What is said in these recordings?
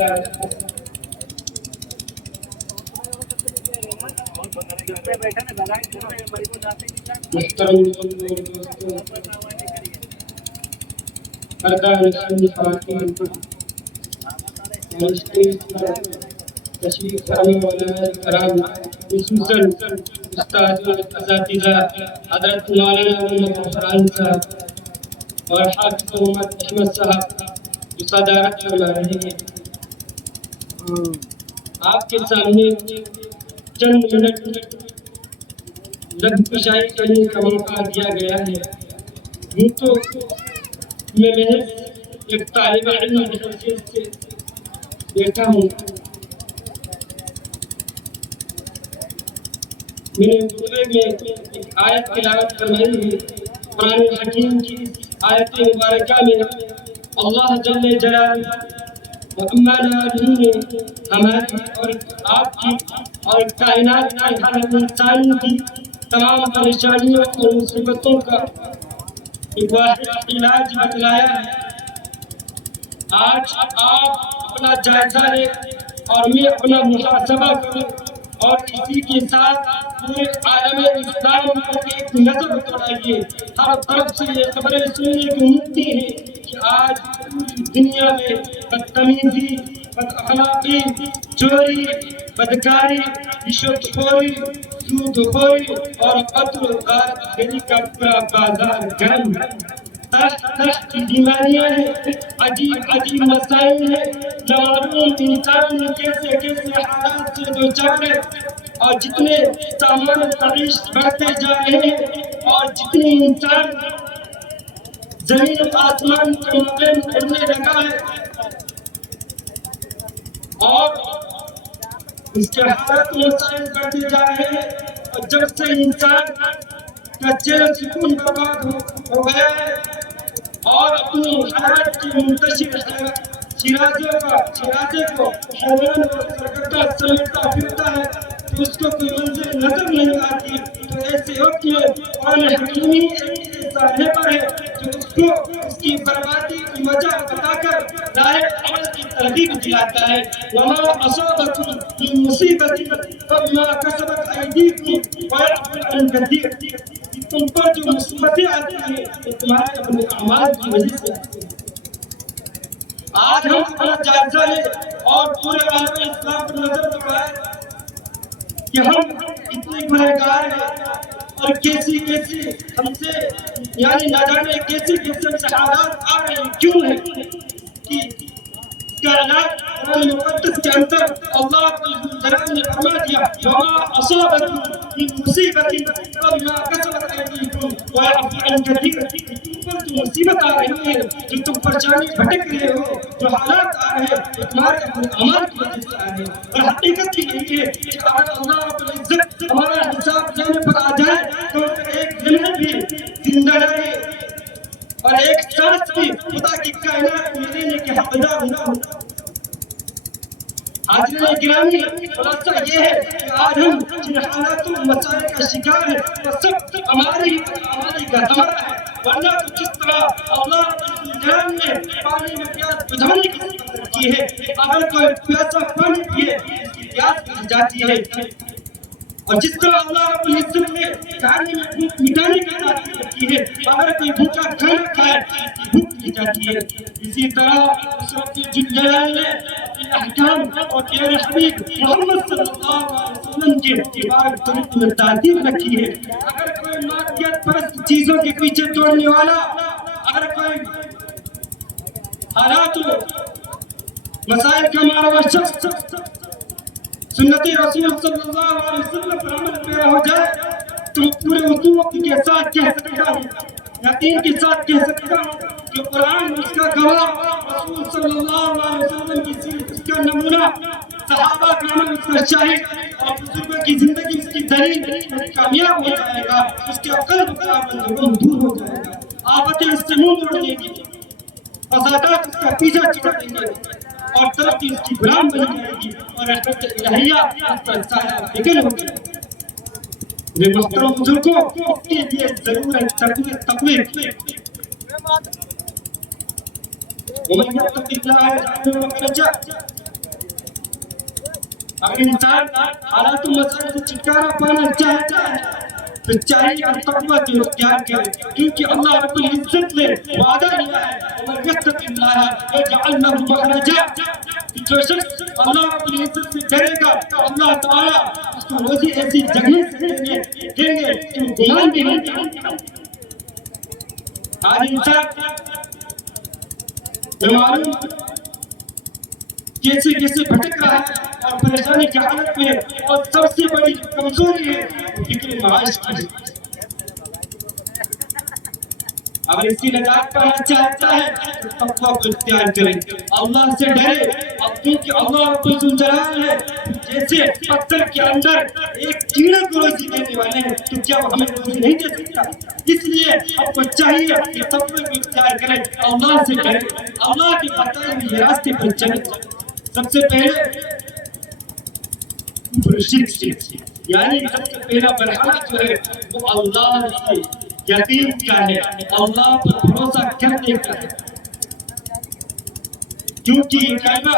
محترم دوستوں، ارکان خواتین، اسٹیج پر تشریف فرما علماء کرام، خصوصاً استاد اساتذہ حضرت مولانا محمد فرحان صاحب اور حافظ محمد احمد صاحب جو صدارت فرما رہے ہیں، آپ کے سامنے چند منٹ لفظ کشائی کرنے کا موقع دیا گیا ہے۔ یوں تو میں محض ایک طالب علم کی حیثیت سے بیٹھا ہوں۔ میں نے خطبے میں ایک آیت تلاوت فرمائی ہے۔ قرآن حکیم کی آیت مبارکہ میں اللہ جل جلالہ و عما نے ہماری اور آپ کی اور کائنات کی ہر انسان کی تمام پریشانیوں اور مصیبتوں کا ایک واحد علاج بتلایا ہے۔ آج آپ اپنا جائزہ لیں اور میں اپنا محاسبہ کروں اور اسی کے ساتھ پورے عالم اسلام پر ایک نظر دوڑائیے۔ ہر طرف سے یہ خبریں سننے کو ملتی ہیں کہ آج پوری دنیا میں بدتمیزی، بد اخلاقی، چوری، بدکاری، رشوت خوری، سود خوری اور قتل و غارت گری کا پورا بازار گرم ہے۔ طرح کی بیماریاں ہیں، عجیب عجیب مسائل ہیں، نامعلوم انسان کیسے کیسے حالات سے دوچار ہے، اور جتنے سامان معیشت بڑھتے جا رہے ہیں اور جتنے انسان زمین و آسمان کے مابین اڑنے لگا ہے اور اس کے حالات مسائل بڑھتے جا رہے ہیں، اور جب سے انسان کا چین سکون برباد ہو گیا ہے اور اپنی حیات کی منتشر شرازے کو حیران اور سرگردہ سمیٹتا پھرتا ہے تو اس کو کوئی منزل نظر نہیں آتی۔ تو ایسے وقت میں قرآن حکیمی ایک ایسا رہبر ہے جو اس کو اس کی بربادی کی وجہ بتا کر راہ عمل کی ترغیب دلاتا ہے۔ وما اصابکم من مصیبت فبما کسبت ایدیکم ویعفو عن کثیر۔ تم پر جو مصیبتیں آتی ہیں وہ تمہارے اپنے اعمال کی وجہ سے آتی ہیں۔ آج ہم اپنا جائزہ لیں اور پورے عالم اسلام پر نظر دوڑائیں کہ ہم اتنے گنہگار ہیں اور کیسی کیسی ہم سے یعنی نہ جانے کیسی قسم سے حالات آ رہے ہیں، کیوں ہے کہ کائنات قرآن مقدس کے اندر اللہ جلال نے فرما دیا وما اصابکم من مصیبت فبما کسبت ایدیکم ویعفو عن کثیر۔ تم پر جو مصیبت آ رہی ہے، جو تم پریشانی بھٹک رہے ہو، جو حالات آ رہے ہیں، وہ تمہارے اپنے اعمال کی وجہ سے آ رہے ہیں۔ اور حقیقت یہی ہے کہ اگر اللہ رب العزت ہمارا حساب لینے پر آ جائے تو ایک منٹ بھی زندہ رہے اور ایک سانس بھی خدا کی کائنات میں لینے کے حقدار نہ ہو۔ حاضرین گرامی، خلاصہ یہ ہے کہ آج ہم جن حالات و مسائل کا شکار ہیں وہ سب ہماری اعمال کا ثمرہ ہے، ورنہ تو جس طرح اللہ رب الجلال نے پانی میں پیاس بجھانے کی صفت کی ہے، اگر کوئی پیاسا پانی پیے اس کی پیاس بجھ جاتی ہے، اور جس طرح اللہ رب العزت نے کھانے میں بھوک مٹانے کی صفت کی ہے، اگر کوئی بھوکا کھانا کھائے اس کی بھوک مٹ جاتی ہے۔ اسی طرح اس رب الجلال نے احکام اور پیارے حبیب محمد صلی اللہ علیہ وسلم کے مبارک طریق میں تاکید رکھی ہے۔ اگر کوئی مادیت پرست چیزوں کے پیچھے دوڑنے والا، اگر کوئی حالات و مسائل کا مارا ہوا شخص سنت رسول صلی اللہ علیہ وسلم پر عمل پیرا ہو جائے تو پورے وقت کے ساتھ کہہ سکتا ہوں، یقین کے ساتھ کہہ سکتا ہوں کہ قرآن اس کا گواہ، رسول صلی اللہ علیہ وسلم کی سیرت اس کا نمونہ، صحابہ کا عمل اس کا شاہد اور بزرگوں کی زندگی اس کی دلیل، کامیاب ہو جائے گا، اس کے قلب کا بندگان دور ہو جائے گا، آفتیں اس سے منہ موڑ دیں گی، فسادات اس کا پیچھا چھوڑ دیں گے اور ترقی اس کی غلام بن جائے گی اور رحمت الہیہ اس پر سایہ فکر ہو جائے گا۔ میرے محترم بزرگوں، اس کے لیے ضرور ہے تقوی۔ ومن يتق الله يجعل له مخرجا اگر انسان حالات و مسائل سے چھٹکارا پانا چاہتا ہے تو چاہیے اور تقوی کی اختیار کرے، کیونکہ اللہ رب العزت نے وعدہ لیا ہے وَمَن يَتَّقِ اللَّهَ يَجْعَلْ لَهُ مَخْرَجًا، جو شخص اللہ رب العزت سے ڈرے گا تو اللہ تعالیٰ اس کو روزی ایسی جگہ سے دیں گے کہ وہ گمان بھی نہیں کرے۔ آج انسان جو معلوم کیسے کیسے بھٹک رہا ہے اور پریشانی کی حالت میں، اور سب سے بڑی کمزوری ہے وہ فکر معاش کی ہے۔ اگر اس کی نجات پانا چاہتا ہے تو تقویٰ کو اختیار کرے، اللہ سے ڈرے، کیونکہ اللہ رب الجلال ہے، جیسے پتھر کے اندر ایک کیڑے کو روزی دینے والے ہیں تو کیا وہ ہمیں روزی نہیں دے سکتا؟ اس لیے آپ کو چاہیے کہ تقویٰ کو اختیار کریں، اللہ سے ڈرے، اللہ کے بتائے ہوئے راستے پر چلیں۔ سب سے پہلے شرک سے، یعنی سب سے پہلا مرحلہ جو ہے وہ اللہ سے یقین کا ہے، اللہ پر بھروسہ کرنے کا ہے، کیونکہ یہ کلمہ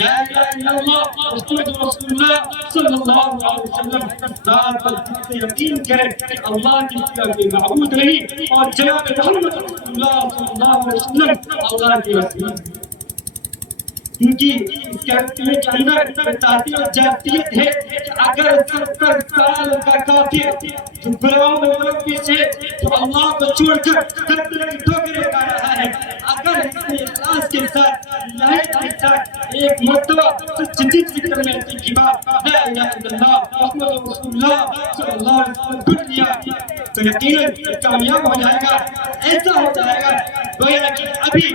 لا الہ الا اللہ محمد رسول اللہ صلی اللہ علیہ وسلم ذات پر دل سے یقین کرے کہ اللہ کی سوا کوئی معبود نہیں اور جناب محمد رسول اللہ صلی اللہ علیہ وسلم اللہ کے رسول ہیں۔ کیونکہ اس کلمے کے اندر تعطیل و جاتیت ہے کہ اگر 70 سال کا کافر جو فرعون و ملوث ہے تو اللہ کو چھوڑ کر قتل کی ٹھوکریں کھا رہا ہے، اگر اس نے اخلاص کے ساتھ اللہ کے ساتھ ایک مرتبہ سچ دل سے کلمہ طیبہ لا الہ الا اللہ محمد رسول اللہ صلی اللہ علیہ وسلم پڑھ لیا تو یقیناً کامیاب ہو جائے گا۔ ایسا ہو جائے گا گویا کہ ابھی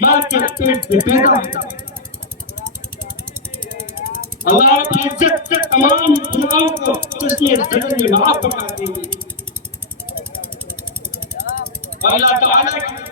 ماں کے پیٹ سے پیدا ہوتا ہے۔ اللہ رب العزت تمام گناہوں کو چشمے زدن میں معاف فرما دیں گے، اور اللہ تعالیٰ کی